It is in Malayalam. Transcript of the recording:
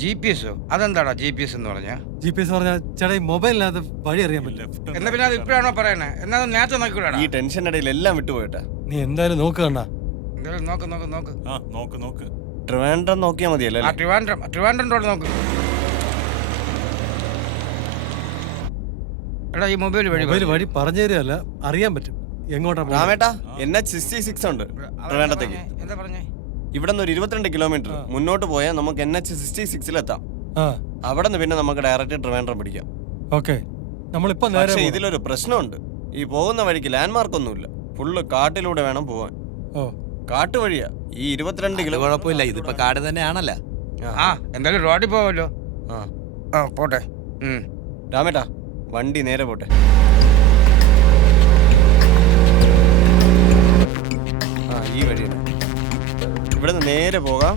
GPS ഓ? അതെന്താടാ GPS എന്ന് പറഞ്ഞാ? GPS പറഞ്ഞാൽ ചേട്ടാ ഈ മൊബൈലിനകത്ത് വഴി അറിയാൻ പറ്റില്ല. എന്നാ പിന്നെ അത് ഇപ്പഴാണോ പറയണേ? എന്നാ അത് നേരത്തെ നോക്കിക്കൂടാ? ഈ ടെൻഷന്റെ ഇടയിൽ എല്ലാം വിട്ടുപോയിട്ടാ. നീ എന്തായാലും നോക്കണ്ട. എന്തായാലും നോക്ക്. നോക്ക്. ട്രിവാൻഡ്രം നോക്കിയാൽ മതിയല്ലേ? ആ ട്രിവാൻഡ്രം റോഡ് നോക്ക്. എടാ ഈ മൊബൈൽ വഴി പറഞ്ഞു തരികയല്ല, അറിയാൻ പറ്റും എങ്ങോട്ടാ പോകുന്നത്. രാമേട്ടാ NH66 ഉണ്ട് ട്രിവാൻഡ്രത്തേക്ക്. എന്താ പറഞ്ഞേ? ഇവിടെ നിന്ന് ഒരു 22 കിലോമീറ്റർ മുന്നോട്ട് പോയാൽ നമുക്ക് NH66 ആ അവിടെ നിന്ന് പിന്നെ നമുക്ക് ഡയറക്റ്റ് ട്രിവാൻഡ്രം പിടിക്കാം. ഓക്കെ, നമ്മളിപ്പോ നേരെ പക്ഷേ ഇതിലൊരു പ്രശ്നമുണ്ട്. ഈ പോകുന്ന വഴിക്ക് ലാൻഡ്മാർക്ക് ഒന്നുമില്ല. ഫുള്ള് കാട്ടിലൂടെ വേണം പോവാൻ. ഓ കാട്ടുവഴിയാ. ഈ 22 കിലോ കുഴപ്പമില്ല, ഇതിപ്പോ കാട് തന്നെയാണല്ലോ. ആ എന്തായാലും റോഡിൽ പോവല്ലോ. ആ പോട്ടെ. രാമേട്ടാ വണ്ടി നേരെ പോട്ടെ. ഈ വഴി ഇവിടെ നിന്ന് നേരെ പോകാം.